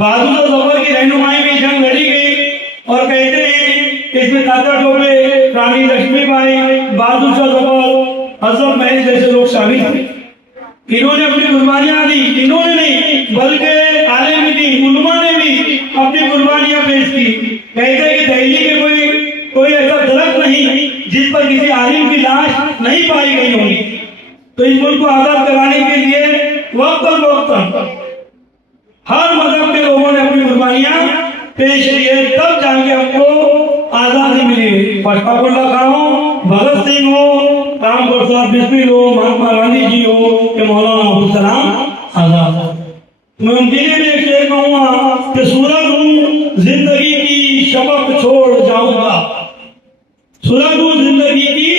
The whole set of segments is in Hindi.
बहादुर जफर की रहनुमाई में जंग लड़ी गई और कहते हैं कि इसमें तात्या टोपे, रानी लक्ष्मीबाई, बहादुर शाह जफर, हजरत महल जैसे लोग शामिल थे। इन्होंने अपनी कुर्बानियां दी। इन्होंने नहीं बल्कि आलिम दी, उलमा ने भी अपनी कुर्बानियां पेश की। कहते हैं कि दिल्ली के कोई ऐसा दरख्त नहीं जिस पर किसी आलिम की लाश नहीं पाई गई होगी। तो इस मुल्क को आजाद कराने के लिए वक्तन वक्तन हर मजहब के लोगों ने अपनी कुर्बानियां पेश की है, तब जाके हमको आजादी मिली। बशफाकुल्लाह खां हो, भगत सिंह हो, राम प्रसाद बिस्मिल हो, महात्मा गांधी जी हो, कि मौलाना अबुल कलाम आजाद हो। मैं उनके लिए भी एक शेर कहूंगा कि सूरज हूं जिंदगी की शपथ छोड़ जाऊंगा, सूरज हूं जिंदगी की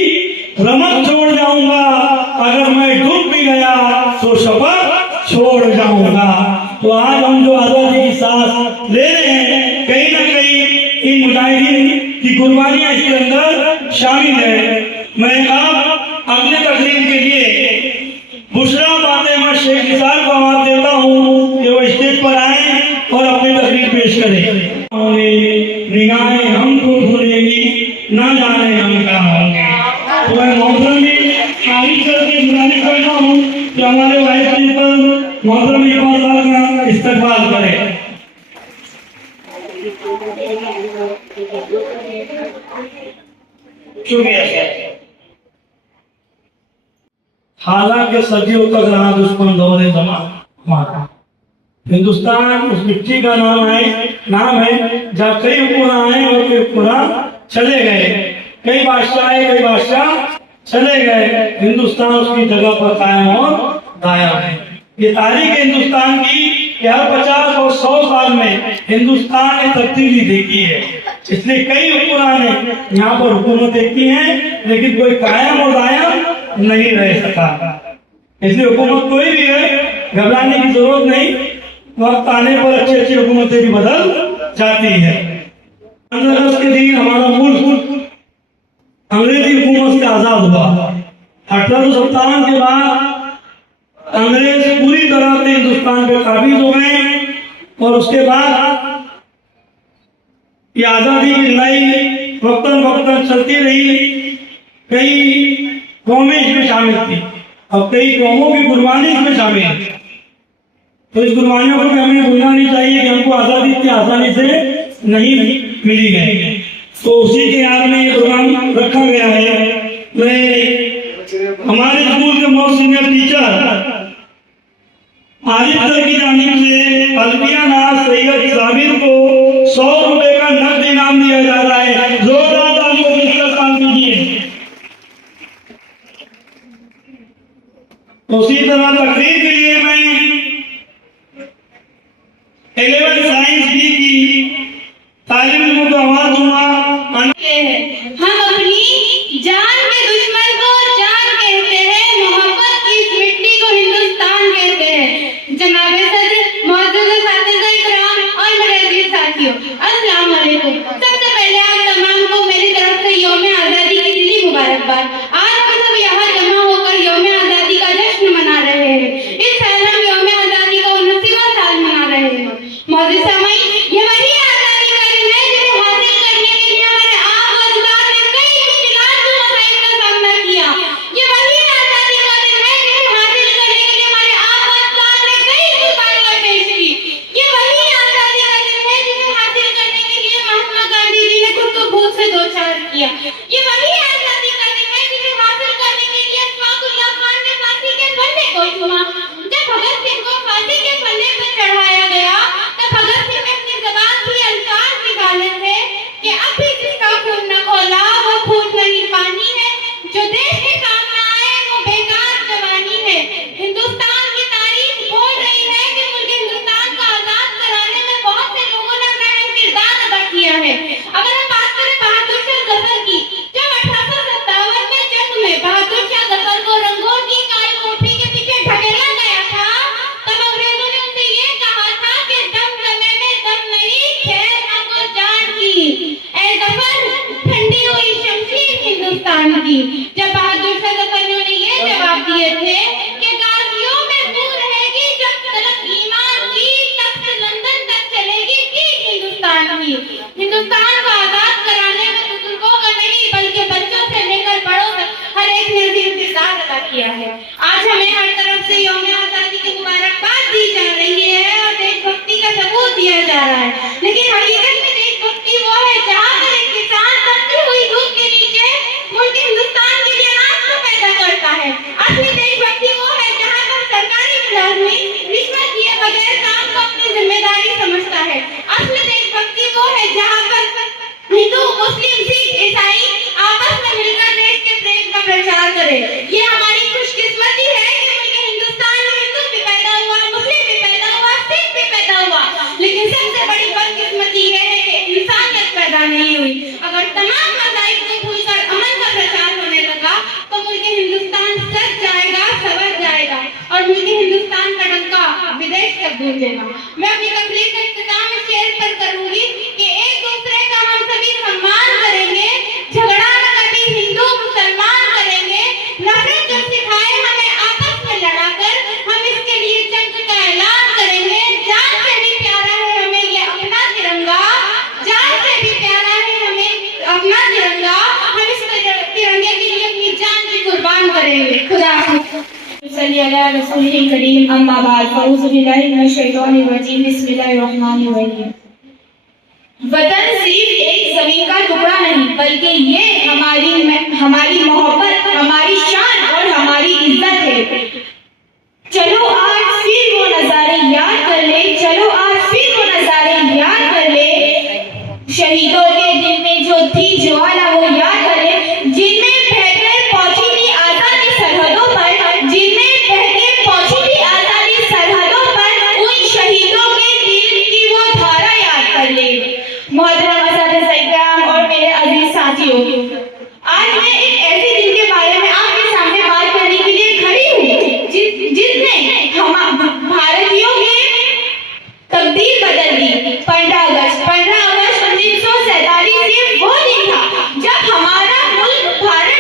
रमत छोड़ जाऊंगा, अगर मैं डूब भी गया तो शपथ छोड़ जाऊंगा। तो आज हम जो आजादी की सांस ले रहे हैं, कहीं ना कहीं इन मुजाहिदीन की कुर्बानियां इसके अंदर शामिल है। मैं अब अगले तकरीर के लिए बुशरा फातिमा शेख निसार को आवाज देता हूँ कि वो स्टेज पर आए और अपनी तकरीर पेश करें। निगाहें हमको भूलेगी, ना जाने हम कहाँ होंगे। तो मैं मोहतरम तारीफ करके गुजारिश करता हूँ कि हमारे वाइस प्रिंसिपल मोहतरम इकबाल साहब का इस्तकबाल करें। शुक्रिया। हालांकि सदियों तक रहा दुश्मन दौरे जमाना, हिंदुस्तान उस मिट्टी का नाम है जहाँ कई हुक्मरान आए और कई हुक्मरान चले गए, कई बादशाह आए, कई बादशाह चले गए, हिंदुस्तान उसकी जगह पर कायम और दायम है। ये तारीख है हिंदुस्तान की कि हर 50 और 100 साल में हिंदुस्तान ने तब्दीली देखी है। इसलिए कई हुक्मरान ने यहाँ पर हुकूमतें की हैं, लेकिन कोई कायम और दायम नहीं रह सका। इसलिए हुकूमत कोई भी है, घबराने की जरूरत नहीं, वक्त आने पर अच्छी अच्छी हुकूमतें भी बदल जाती है। 15 अगस्त के दिन हमारा मुल्क अंग्रेजी हुकूमत से आजाद हुआ। 1857 के बाद अंग्रेज पूरी तरह से हिंदुस्तान पे काबिज हो गए और उसके बाद ये आजादी की लड़ाई वक्तन वक्तन चलती रही। कई कौमें इसमें शामिल थी और कई कौमों की कुर्बानी इसमें शामिल है। तो इस कुर्बानियों को हमें भूलना नहीं चाहिए कि हमको आजादी इतनी आसानी से नहीं मिली है। तो उसी के याद में ये प्रोग्राम रखा गया है। मैं हमारे स्कूल के most senior teacher Arif sir की जानिब से अलविया नाज सैयद साबिर को 100 रुपए का नकद इनाम दिया जा रहा है। जोरदार तालियों से इसका स्वागत कीजिए। उसी तरह तकरीर के लिए मैं 11 साइंस बी की तालिब इल्मों को आवाज दूंगा। हम अपनी जान के दुश्मन को जान कहते हैं, मोहब्बत की इस मिट्टी को हिंदुस्तान कहते हैं। जनाबे सदर, मौजूद साथीज़ इकराम और मेरे अजीज साथियों, अस्सलाम वालेकुम। सबसे पहले आप तमाम को मेरी तरफ से यौम आज़ादी की दिली मुबारकबाद। आज हम सब यहाँ जमा होकर यौम आज़ादी का जश्न मना रहे हैं। इस साल हम यौम आज़ादी का 79वां साल मना रहे हैं। मौजूद समय ये वही आज़ादी का दिन है जिसे हासिल करने के लिए हमारे आप अजदाद ने कई मुश्किलात और मसाइल का सामना किया। ये वही आज़ादी का दिन है जिसे हासिल करने के लिए हमारे आप अजदाद ने कई कुर्बानियां पेश की। ये वही आज़ादी का दिन है जिसे हासिल करने के लिए महात्मा गांधी जी ने खुद को भूख से दो चार किया। ये वही आज़ादी का दिन है जिसे हासिल करने के लिए अशफाकुल्लाह खान ने फांसी के फंदे को चूमा। जब भगत सिंह को फांसी के फंदे पर चढ़ाया गया तब भगत सिंह ने अपनी ज़बान से अल्फाज निकाले थे कि अब भी जिसका खून न खोला वो खून नहीं पानी है, जो देश के काम न आए वो बेकार जवानी है। हिंदुस्तान की तारीख बोल रही है कि मुल्क हिंदुस्तान को आजाद कराने में बहुत से लोगों ने अपना अहम किरदार अदा किया है। अगर हम बात करें बहादुर शाह जफर की, की। हिंदुस्तान को आजाद कराने में बुजुर्गों का नहीं बल्कि बच्चों से लेकर बड़ों तक हर एक ने अपना किरदार अदा किया है। आज हमें हर तरफ से यौम आजादी की मुबारकबाद दी जा रही है और देशभक्ति का सबूत दिया जा रहा है, लेकिन हकीकत में देशभक्ति वो है जहाँ पर एक किसान तपती हुई धूप के नीचे मुल्क हिंदुस्तान के लिए अनाज को पैदा करता है। असली देशभक्ति वो है जहाँ पर सरकारी मुलाजमी रिश्वत दिए बगैर काम को अपनी जिम्मेदारी समझता है। असली देशभक्ति वो है जहाँ पर हिंदू, मुस्लिम, सिख, ईसाई आपस में मिलकर देश के प्रेम का प्रचार करे। ये हमारी खुशकिस्मती है कि मुल्क हिंदुस्तान में हिंदू भी पैदा हुआ, मुस्लिम भी पैदा हुआ, सिख भी पैदा हुआ, लेकिन सबसे बड़ी बदकिस्मती ये है कि इंसानियत पैदा नहीं हुई। अगर तमाम मज़ाहिब को भूलकर अमन का प्रचार होने लगा तो मुल्क हिंदुस्तान सज जाएगा, संवर जाएगा और मुल्क हिंदुस्तान का डंका विदेश तक गूंजेगा। मैं अपनी तकरीर का इख्तिताम इस शेर पर करूंगी कि एक दूसरे का हम सभी सम्मान करेंगे, झगड़ा न कभी हिंदू मुसलमान करेंगे, नफरत जो सिखाए हमें आपस में लड़ाकर हम इसके लिए जंग का ऐलान करेंगे। जान से भी प्यारा है हमें ये अपना तिरंगा, जान से भी प्यारा है हमें अपना तिरंगा, हम इस तिरंगे के लिए अपनी जान भी कुर्बान करेंगे। खुदा सल्ली अला रसूलिल करीम, अम्मा बाद, औज़ु बिल्लाहि मिनश शैतानिर रजीम, बिस्मिल्लाहिर रहमानिर रहीम। वतन सिर्फ एक जमीन का टुकड़ा नहीं बल्कि ये हमारी मोहब्बत, हमारी शान और हमारी इज्जत है। चलो आज फिर वो नजारे याद कर ले, चलो आज फिर वो नजारे याद कर ले, शहीदों के दिल में जो थी ज्वाला वो याद कर ले, जिनमें बहकर पहुंची थी आजादी सरहदों पर, जिनमें बहकर पहुंची थी आजादी सरहदों पर, उन शहीदों के दिल की वो धारा याद कर ले। मोहतरम असातिज़ा इकराम और मेरे अजीज साथियों, आज मैं एक ऐसे दिन के बारे में आपके सामने बात करने के लिए खड़ी हूँ जिसने हम भारतीयों की तकदीर बदल दी। 15 अगस्त 1947 ये वो दिन था जब हमारा मुल्क भारत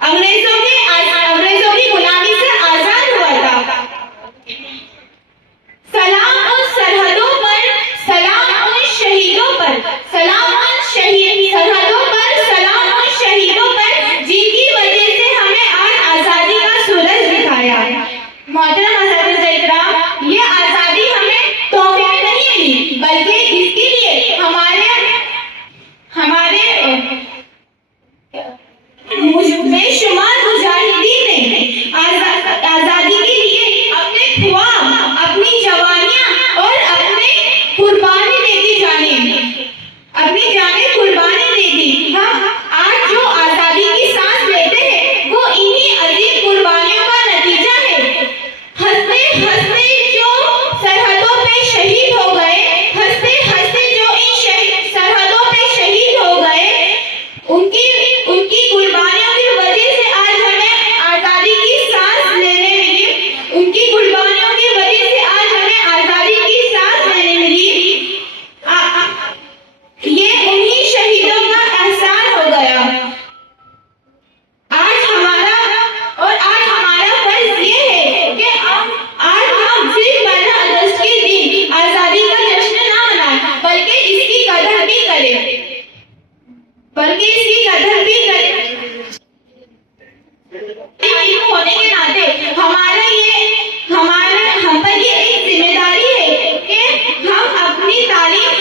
अंग्रेजों की गुलामी से आजाद हुआ था। सलाम उन सरहदों पर, सलाम उन शहीदों पर, सलाम उन सरहदों पर, सलाम उन शहीदों पर जिनकी वजह से हमें आज आजादी का सूरज दिखाया। मोहतरम असातिज़ा इकराम, ये आजादी हमें तोहफे में नहीं मिली बल्कि इसके लिए हमारे बेशुमार मुजाहिदीन ने आजादी के लिए अपने ख्वाब, अपनी जवानियां और अपनी कुर्बानी दे दी, अपनी जानें कुर्बानी दे दी। हम आज जो आजादी की सांस लेते हैं वो इन्हीं अजीब कुर्बानियों का नतीजा है। हंसते हंसते जो सरहदों पे शहीद हो गए, हंसते हंसते जो इन सरहदों पे शहीद हो गए, उनकी कुर्बानियों की वजह से आज हमें आजादी की सांस लेने मिली, उनकी कुर्बानियों की वजह से आज हमें आजादी की सांस लेने मिली। ये उन्हीं शहीदों का एहसान हो गया। आज हमारा फर्ज ये है कि आज हम सिर्फ 15 अगस्त के दिन आजादी का जश्न ना मनाएं बल्कि इसकी कदर भी करें, होने के नाते हम पर ये एक जिम्मेदारी है कि हम अपनी तालीम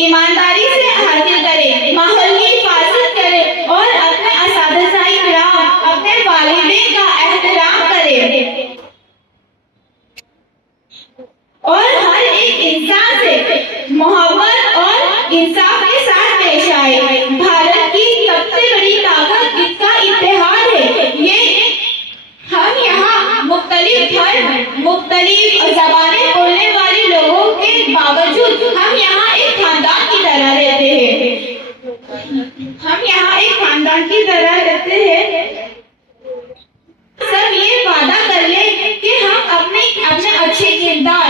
ईमानदारी से हासिल करें, माहौल की हिफाजत करें और अपने असातिज़ा इकराम, अपने वालिदैन का एहतराम करें और हर एक इंसान से मोहब्बत और इंसाफ के साथ पेश आए। भारत की सबसे बड़ी ताकत इसका इत्तेहाद है। ये हम यहाँ मुख्तलिफ धर्म, मुख्तलिफ ज़बानें बोलने वाले लोगों के बावजूद हम यहाँ एक खानदान की तरह रहते हैं। सब ये वादा कर ले कि हम अपने अच्छे किरदार,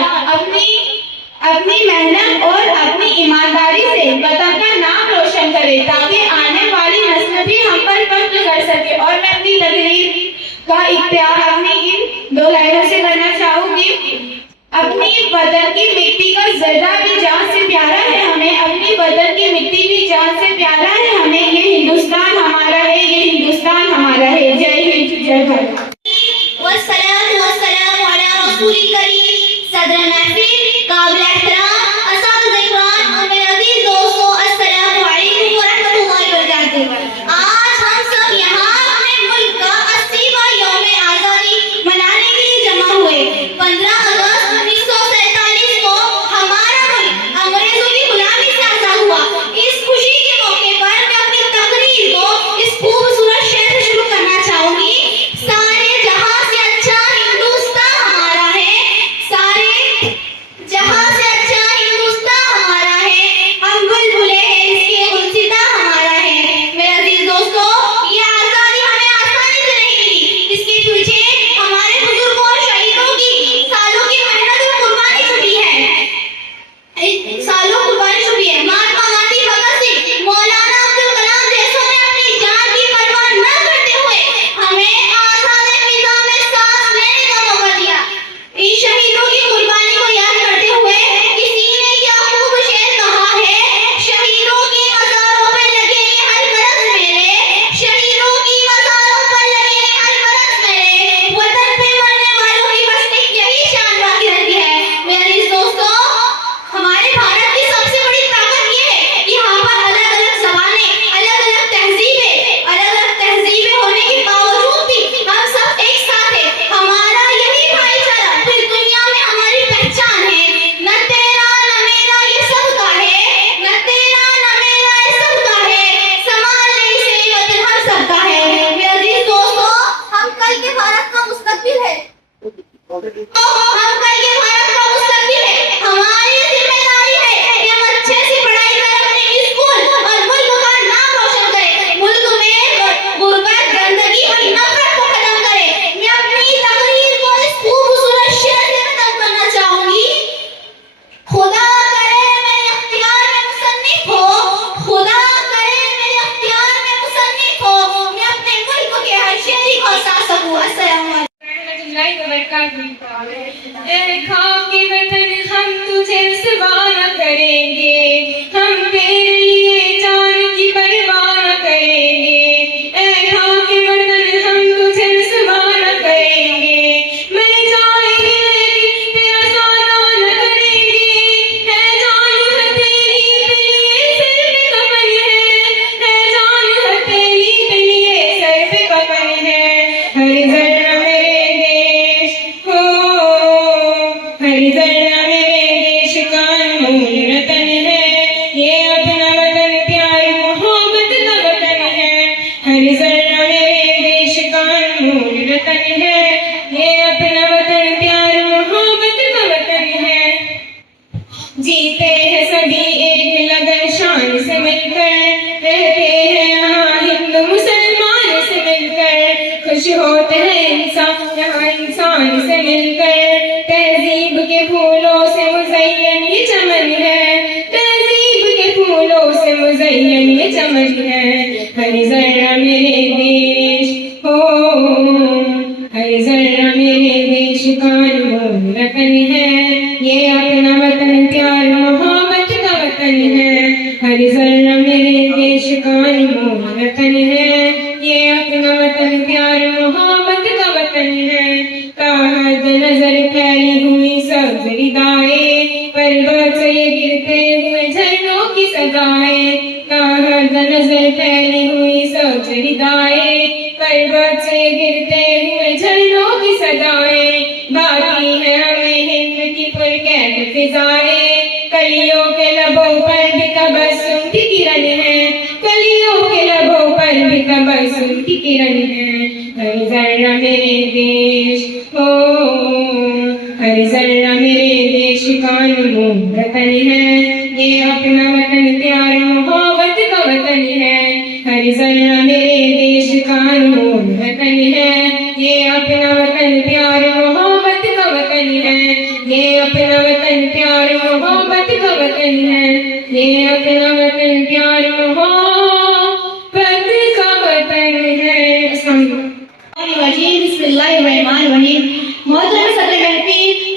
अपनी मेहनत और अपनी ईमानदारी से वतन का नाम रोशन करें ताकि आने वाली नस्ल भी हम पर फख्र कर सके। और मैं अपनी तकरीर का इख्तियार अपनी इन 2 लाइनों से करना चाहूंगी। अपनी वतन की मिट्टी का जर्रा भी जान से प्यारा है हमें, अपनी वतन की मिट्टी भी जान से प्यारा है हमें। ये हिंदुस्तान हमारा है, ये हिंदुस्तान हमारा है। जय हिंद, जय भारत। वस्सलातु वस्सलामु अला रसूलिल करीम। सदर महफिल, काबिल एहतराम असातिज़ा इकराम और मेरे अजीज दोस्तों, अस्सलामु अलैकुम व रहमतुल्लाहि व बरकातुहू। आज हम सब यहाँ अपने मुल्क का 80वां यौम आज़ादी मनाने के लिए जमा हुए। 15 अगस्त 1947 को हमारा मुल्क अंग्रेजों की गुलामी से आजाद हुआ। इस खुशी के मौके पर मैं अपनी तकरीर को इस खूबसूरत शेर से शुरू करना चाहूंगी। सारे जहां से अच्छा हिंदुस्तान हमारा है, सारे जहां से अच्छा हिंदुस्तान हमारा है, हम बुलबुले हैं इसके गुलसिता हमारा है। मेरे अजीज दोस्तों, ये आजादी हमें आसानी से नहीं मिली, इसके पीछे हमारे बुजुर्गों और शहीदों की सालों की मेहनत और कुर्बानी छुपी है, सालों कुर्बानी छुपी है। महात्मा गांधी, भगत सिंह, मौलाना अब्दुल कलाम जैसों ने अपनी जान की परवाह न करते हुए हमें आजाद फिजा में सांस लेने का मौका दिया। इन शहीदों की कुर्बानी को याद करते हुए किसी ने क्या खूब शेर कहा है, शहीदों की मज़ारों पर लगे हर बरस मेरे, शहीदों की मज़ारों पर लगे हर बरस मेरे, वतन पे मरने वालों की बस एक यही शान बाकी रहती है। मेरे इस दोस्तों, हमारे भारत की सबसे बड़ी ताकत ये है कि यहाँ पर अलग अलग ज़बानें, अलग अलग तहजीबें होने के बावजूद भी हम सब एक साथ हैं। हमारा यही भाईचारा पूरी दुनिया में हमारी पहचान है। न तेरा न मेरा ये सबका है, न तेरा न मेरा ये सबका है, संभालने से वतन हम सबका है। मेरे अजीज दोस्तों, हम कल के भारत का मुस्तकबिल है, हमारी जिम्मेदारी है कि हम अच्छे से पढ़ाई कर अपने स्कूल और मुल्क का नाम रोशन करें, मुल्क में गुर्बत, गंदगी और नफरत को खत्म करें। मैं अपनी तकरीर को इस खूबसूरत शेर से खत्म करना चाहूंगी। खुदा करे मेरे अख्तियार में मुसन्निफ हो, खुदा करे मेरे अख्तियार में मुसन्निफ हो, मैं अपने मुल्क के हर शेरी को सा सकूं। अस्सलाम वालेकुम। खाके वतन हम तुझे रुसवा न करेंगे, हम तेरे लिए जान की परवाह न करेंगे। खाके वतन हम तुझे रुसवा न करेंगे, मर जाएंगे लेकिन तेरा सादा न करेंगे। है जान हथेली पे लिए सर पे कफन है जान हथेली पे लिए सर पे कफन है। हर जर्रा मेरे देश हो, हर जर्रा मेरे देश का अनमोल रतन है, ये अपना वतन प्यार मोहब्बत का वतन है। हर जर्रा मेरे देश का अनमोल रतन है, ये अपना वतन प्यार मोहब्बत का वतन है। जीते हैं सभी एक लगन शान से मिलकर, रहते हैं यहाँ हिंदू मुसलमान से मिलकर, खुश होते हैं इंसान यहाँ इंसान से मिलकर। तहजीब के फूलों से मुज़य्यन ये चमन है, तहजीब के फूलों से मुज़य्यन ये चमन है। हर जर्रा मेरे देश हो, हर जर्रा मेरे देश का अनमोल रतन है, ये अपना वतन प्यार मोहब्बत का वतन है। हर जर्रा मेरे देश का अनमोल रतन है, ये अपना वतन प्यार मोहब्बत का वतन है। ताहत नजर फैली हुई सब्ज रिदाएं, पर्वत से गिरते हुए झरनों की सदाएं। ताहत नजर फैली हुई सब्ज रिदाएं, पर्वत से गिरते हुए झरनों की सदाएं। गाती है हमें हिंद की पुरकैफ फिजाएं, कलियों के लबों पर भी तबस्सुम की किरण है, कलियों के लबों पर भी तबस्सुम की किरण है। हर जर्रा मेरे देश हो, हर जर्रा मेरे देश का अनमोल रतन है, ये अपना वतन प्यार मोहब्बत का वतन है। हर जर्रा मेरे देश का अनमोल रतन है, ये अपना वतन प्यार मोहब्बत का वतन है, ये अपना वतन प्यार मोहब्बत का वतन है, ये अपना वतन प्यार मोहब्बत का वतन है। बिस्मिल्लाहिर्रहमानिर्रहीम। मोहतरम सदर महफिल,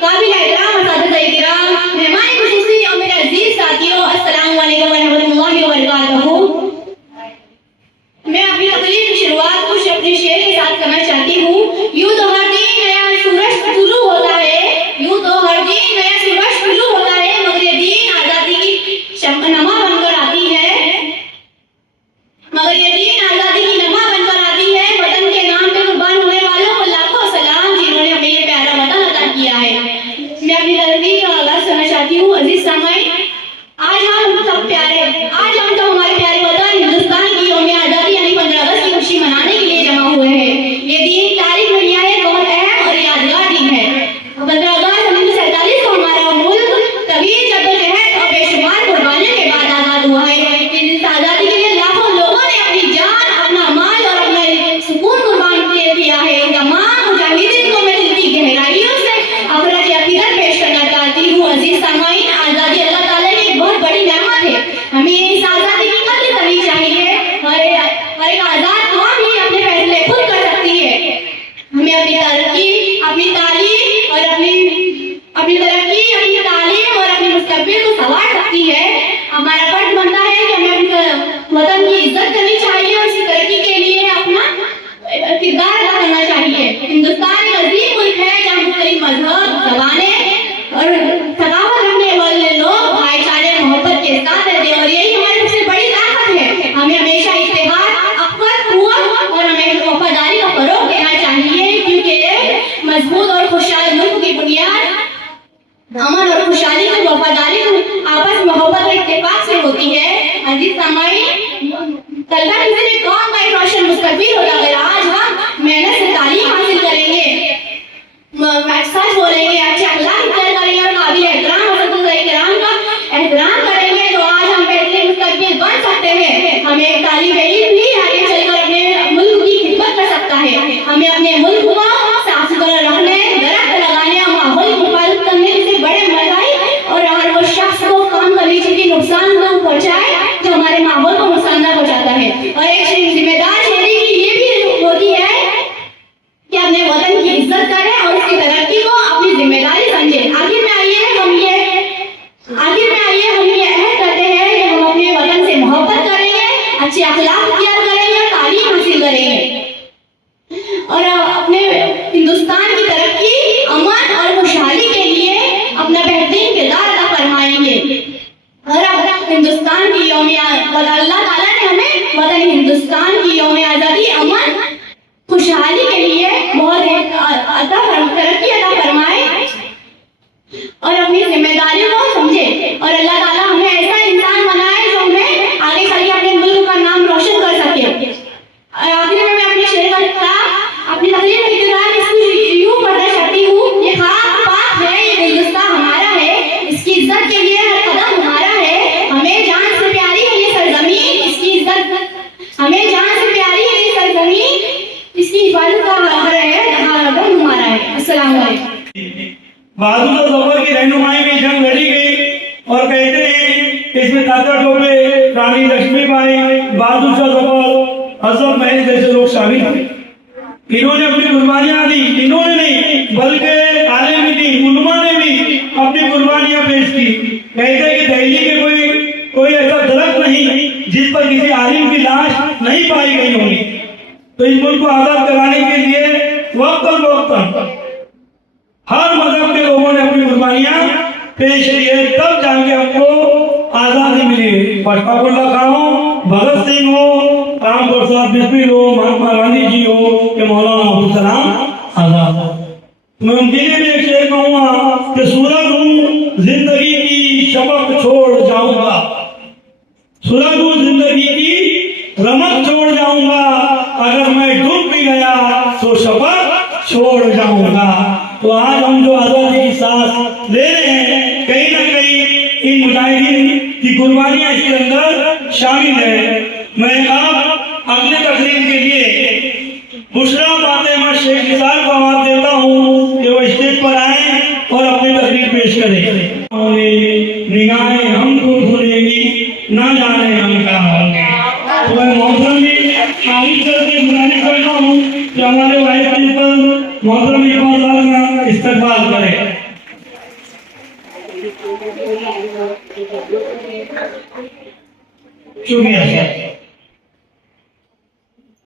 अपनी तालीम और अपनी तरक्की, अपनी तालीम और अपने मुस्तकबिल को संवार सकती है। हमारा फर्ज बनता है कि हमें अपने वतन की इज्जत करनी चाहिए और इसकी तरक्की के लिए अपना किरदार अदा करना चाहिए। हिंदुस्तान एक अजीब मुल्क है जहाँ मुख्तलिफ मजहब, ज़बानें और सकाफत रखने वाले लोग भाईचारे मोहब्बत के साथ रहते हैं और यही हमारी सबसे बड़ी ताकत है। हमें हमेशा इत्तेहाद, अक़्वत, कुव्वत और हमें वफादारी का फरोग देना चाहिए, क्योंकि मजबूत और खुशहाल मुल्क की बुनियाद अमन और खुशहाली की वफादारी आपस में मोहब्बत और इत्तेफाक से होती है। अजीज सामाईन, तलबा किसी भी कौम का एक रोशन मुस्तकबिल होता है। आज हम मेहनत से तालीम हासिल करेंगे, सच बोलेंगे, अच्छे अखलाक इख्तियार करेंगे और काबिल एहतराम और इकराम का एहतराम करेंगे तो आज हम बेहतरीन मुस्तकबिल बन सकते हैं। हमें एक तालिब इल्म भी आगे चलकर अपने मुल्क की खिदमत कर सकता है। हमें अपने मुल्क को साफ सुथरा रखने, दरख्त लगाने और माहौल की हिफाजत करने जैसे बड़े मसाइल और हर वो शख्स को काम करनी चाहिए नुकसान न पहुंचाए जो हमारे माहौल को नुकसान न पहुंचाता है। और एक जिम्मेदार शहरी की ये भी होती है कि अपने वतन की इज्जत करे और उसकी तरक्की को अपनी जिम्मेदारी समझे। आखिर में आइए हम ये अहद करते हैं कि हम अपने वतन से मोहब्बत करेंगे, अच्छे अखलाक इख्तियार करेंगे और तालीम हासिल करेंगे और अपने हिंदुस्तान की तरक्की, अमन और खुशहाली के लिए अपना बेहतरीन किरदार अदा फरमाएंगे। और अब हिंदुस्तान की अल्लाह ताला ने हमें वतन हिंदुस्तान की यौम आज़ादी, अमन, खुशहाली के लिए बहुत तरक्की अदा फरमाए और अपनी जिम्मेदारी को समझे और अल्लाह ताला हमें ऐसा इंसान बनाए जो हमें आगे चल के अपने मुल्क का नाम रोशन कर सके। आखिर में मैं अपने शेर का अपनी तकरीर में यूं पढ़ना चाहती हूँ। ये खाक पाक है, ये हिंदुस्तान हमारा है, इसकी इज्जत के लिए हर कदम हमारा है। हमें जान से प्यारी है ये सरजमीन, इसकी इज्जत हमें जान से प्यारी है ये सरजमीन, इसकी हिफाजत का हर कदम हमारा है। अस्सलाम वालेकुम। बहादुर ज़फ़र की रहनुमाई में जंग लड़ी गई और कहते हैं इसमें तात्या टोपे, रानी लक्ष्मीबाई, बहादुर शाह ज़फ़र, हज़रत महल जैसे लोग शामिल थे। इन्होंने अपनी कुर्बानियां दी। इन्होंने नहीं बल्कि आलिम ने, उलमा ने भी अपनी कुर्बानियां पेश की। कहते हैं कि दिल्ली के कोई ऐसा दरख्त नहीं जिस पर किसी आलिम की लाश नहीं पाई गई होगी। तो इस मुल्क को आजाद कराने के लिए वक्त हर मजहब के लोगों ने अपनी कुर्बानियां पेश की है, तब जाके हमको आजादी मिली। बशफाकुल्लाह खां हो, भगत सिंह हो, राम प्रसाद बिस्मिल हो, महात्मा गांधी जी हो, कि मौलाना अब्दुल कलाम आजाद हो। मैं उनके लिए भी एक शेर कहूँगा कि सूरज हूँ जिंदगी की शबक छोड़ जाऊंगा, सूरज हूँ जिंदगी की रमक छोड़ जाऊंगा, अगर मैं डूब भी गया तो शबक छोड़ जाऊंगा। तो आज हम जो आजादी की सांस ले रहे हैं, कहीं ना कहीं इन मुजाहिदीन की कुर्बानियां इसके अंदर शामिल है। मैं अब अगले तकरीर के लिए बुशरा फातिमा शेख निसार को आवाज देता हूँ कि वो स्टेज पर आए और अपनी तकरीर पेश करें। निगाहें हमको भूलेगी, ना जाने हम क्या होंगे। तो मैं मोहतरम भी आगे करके गुजारिश करता हूँ कि हमारे वाइस प्रिंसिपल मोहतरम इकबाल साहब का इस्तकबाल करें। शुक्रिया।